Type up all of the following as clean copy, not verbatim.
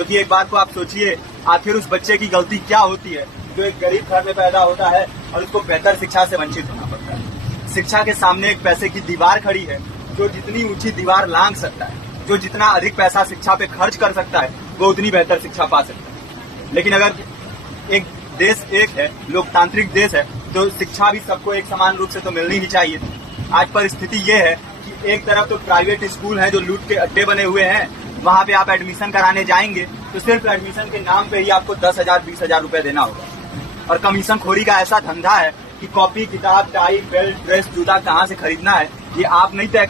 क्योंकि एक बात को आप सोचिए, आखिर उस बच्चे की गलती क्या होती है जो एक गरीब घर में पैदा होता है और उसको बेहतर शिक्षा से वंचित होना पड़ता है। शिक्षा के सामने एक पैसे की दीवार खड़ी है, जो जितनी ऊंची दीवार लांघ सकता है, जो जितना अधिक पैसा शिक्षा पे खर्च कर सकता है, वो उतनी बेहतर शिक्षा पा सकता है। लेकिन अगर एक देश एक है, लोकतांत्रिक देश है, तो शिक्षा भी सबको एक समान रूप से तो मिलनी ही चाहिए। आज परिस्थिति ये है कि एक तरफ तो प्राइवेट स्कूल हैं जो लूट के अड्डे बने हुए हैं, वहां पे आप एडमिशन कराने जाएंगे तो सिर्फ एडमिशन के नाम पे ही आपको 10,000 20,000 रुपए देना होगा। और कमीशन खोरी का ऐसा धंधा है कि कॉपी, किताब, टाई, बेल्ट, ड्रेस, जूता कहाँ से खरीदना है ये आप नहीं तय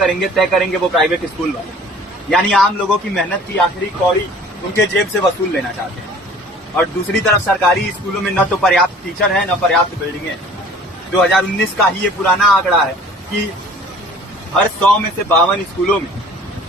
करेंगे वो प्राइवेट स्कूल वाले। यानी आम लोगों की मेहनत की आखिरी कौड़ी उनके जेब से वसूल लेना चाहते हैं। और दूसरी तरफ सरकारी स्कूलों में न तो पर्याप्त टीचर है, न पर्याप्त बिल्डिंगें। 2019 का ही ये पुराना आंकड़ा है कि हर 100 में से 52 स्कूलों में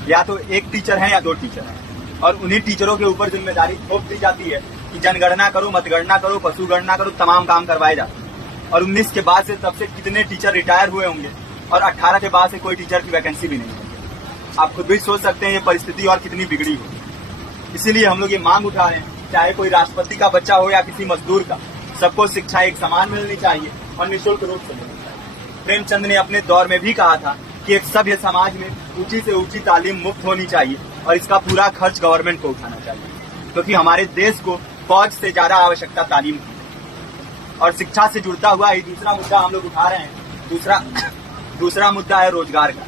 या तो एक टीचर है या 2 टीचर है। और उन्हीं टीचरों के ऊपर जिम्मेदारी थोप दी जाती है कि जनगणना करो, मतगणना करो, पशु गणना करो, तमाम काम करवाए जाते हैं। और 19 के बाद से तब से कितने टीचर रिटायर हुए होंगे और 18 के बाद से कोई टीचर की वैकेंसी भी नहीं है। आप खुद भी सोच सकते हैं ये परिस्थिति और कितनी बिगड़ी हो। इसीलिए हम लोग ये मांग उठा रहे हैं, चाहे कोई राष्ट्रपति का बच्चा हो या किसी मजदूर का, सबको शिक्षा एक समान मिलनी चाहिए और निःशुल्क रूप से मिलनी चाहिए। प्रेमचंद ने अपने दौर में भी कहा था कि एक सभ्य समाज में ऊंची से ऊंची तालीम मुफ्त होनी चाहिए और इसका पूरा खर्च गवर्नमेंट को उठाना चाहिए, क्योंकि हमारे देश को फौज से ज्यादा आवश्यकता तालीम की। और शिक्षा से जुड़ता हुआ ही दूसरा मुद्दा हम लोग उठा रहे हैं। दूसरा मुद्दा है रोजगार का।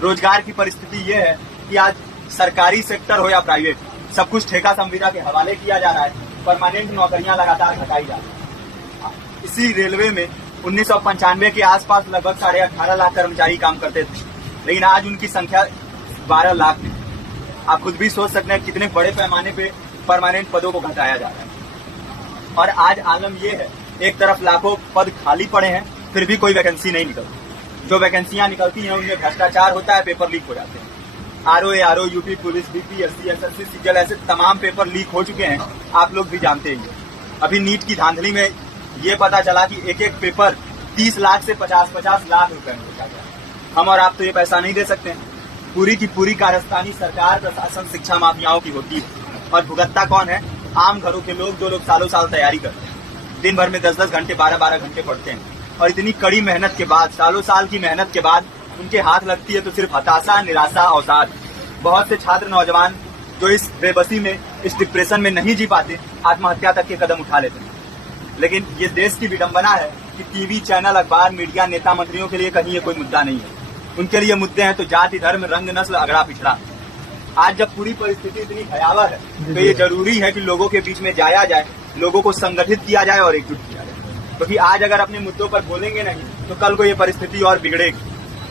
रोजगार की परिस्थिति ये है कि आज सरकारी सेक्टर हो या प्राइवेट, सब कुछ ठेका संविदा के हवाले किया जा रहा है। परमानेंट नौकरियां लगातार घटाई जा रही है। इसी रेलवे में 1995 के आसपास लगभग 18.5 लाख कर्मचारी काम करते थे, लेकिन आज उनकी संख्या 12 लाख है। आप खुद भी सोच सकते हैं कितने बड़े पैमाने पे परमानेंट पदों को घटाया जा रहा है। और आज आलम ये है, एक तरफ लाखों पद खाली पड़े हैं, फिर भी कोई वैकेंसी नहीं निकलती। जो वैकेंसियां निकलती हैं उनमें भ्रष्टाचार होता है, पेपर लीक हो जाते हैं। RO, UP police, BPSC, SSC, CGL, ऐसे तमाम पेपर लीक हो चुके हैं, आप लोग भी जानते हैं। अभी नीट की धांधली में ये पता चला कि एक एक पेपर 30 लाख से 50-50 लाख रुपए में बेचा गया। हम और आप तो ये पैसा नहीं दे सकते हैं। पूरी की पूरी कारस्तानी सरकार, प्रशासन, शिक्षा माफियाओं की होती है। और भुगतता कौन है? आम घरों के लोग, जो लोग सालों साल तैयारी करते हैं, दिन भर में 10-10 घंटे, 12-12 घंटे पढ़ते हैं। और इतनी कड़ी मेहनत के बाद, सालों साल की मेहनत के बाद उनके हाथ लगती है तो सिर्फ हताशा, निराशा, अवसाद। बहुत से छात्र, नौजवान जो इस बेबसी में, इस डिप्रेशन में नहीं जी पाते, आत्महत्या तक के कदम उठा लेते हैं। लेकिन ये देश की विडंबना है कि टीवी चैनल, अखबार, मीडिया, नेता मंत्रियों के लिए कहीं ये कोई मुद्दा नहीं है। उनके लिए मुद्दे हैं तो जाति, धर्म, रंग, नस्ल, अगड़ा पिछड़ा। आज जब पूरी परिस्थिति इतनी भयावह है तो ये जरूरी है कि लोगों के बीच में जाया जाए, लोगों को संगठित किया जाए और एकजुट किया जाए। क्योंकि आज अगर अपने मुद्दों पर बोलेंगे नहीं तो कल को ये परिस्थिति और बिगड़ेगी।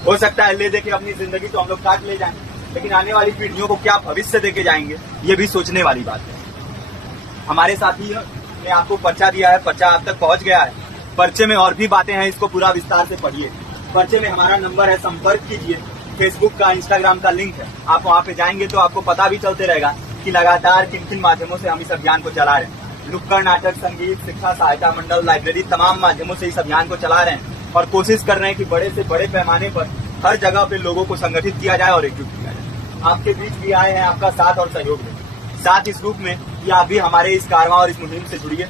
हो सकता है ले दे के अपनी जिंदगी तो हम लोग काट ले जाएं, लेकिन आने वाली पीढ़ियों को क्या भविष्य देके जाएंगे, ये भी सोचने वाली बात है। हमारे साथी ने आपको पर्चा दिया है, पर्चा आप तक पहुंच गया है। पर्चे में और भी बातें हैं, इसको पूरा विस्तार से पढ़िए। पर्चे में हमारा नंबर है, संपर्क कीजिए। फेसबुक का, इंस्टाग्राम का लिंक है, आप वहां पे जाएंगे तो आपको पता भी चलते रहेगा कि लगातार किन किन माध्यमों से हम इस अभियान को चला रहे हैं। नुक्कड़ नाटक, संगीत, शिक्षा सहायता मंडल, लाइब्रेरी, तमाम माध्यमों से इस अभियान को चला रहे हैं और कोशिश कर रहे हैं कि बड़े से बड़े पैमाने पर हर जगह पे लोगों को संगठित किया जाए और एकजुट किया जाए। आपके बीच भी आए हैं आपका साथ और सहयोग दें। साथ इस रूप में कि आप भी हमारे इस कारवां और इस मुहिम से जुड़िए।